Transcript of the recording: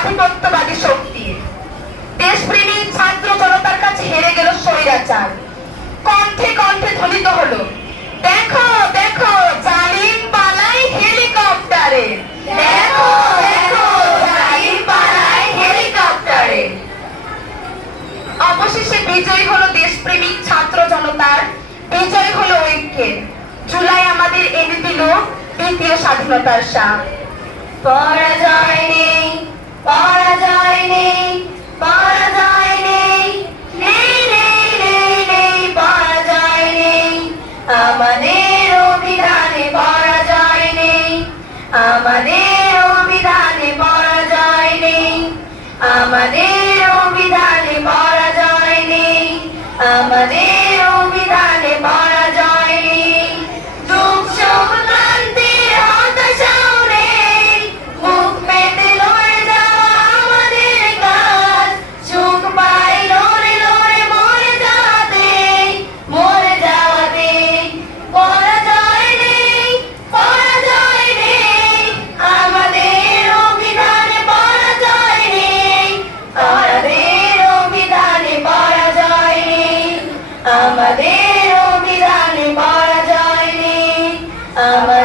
আধিপত্যবাদী শক্তি। দেশপ্রেমিক ছাত্র জনতার কাছে হেরে গেল স্বৈরাচার। কণ্ঠে কণ্ঠে ধ্বনিত হলো, দেখো দেখো জালিম পালায় হেলিকপ্টারে, দেখো দেখো জালিম পালায় হেলিকপ্টারে। অবশেষে বিজয়ী হলো দেশপ্রেমিক ছাত্র জনতার, বিজয় হলো ঐক্যের। জুলাই আমাদের এনে দিল দ্বিতীয় স্বাধীনতার স্বাদ। পরাজয় নেই, পরাজয় নেই, পরাজয় নেই, নেই নেই নেই নেই পরাজয় নেই। আমাদের অভিধানে পরাজয় নেই, আমাদের অভিধানে পরাজয় নেই, আমাদের অভিধানে পরাজয় নেই, আমাদের অভিধানে পরাজয় নেই। যুগ ক্লান্তির হতাশাও নেই, বুক পেতে লড়ে যাওয়া আমাদের কাজ। সুখ পাই লড়ে লড়ে মরে যাওয়াতে, মরে যাওয়াতে। পরাজয় নেই, পরাজয় নেই, আমাদের অভিধানে পরাজয় নেই, আমাদের অভিধানে পরাজয় নেই, আমাদের অভিধানে পরাজয় নেই, আমাদের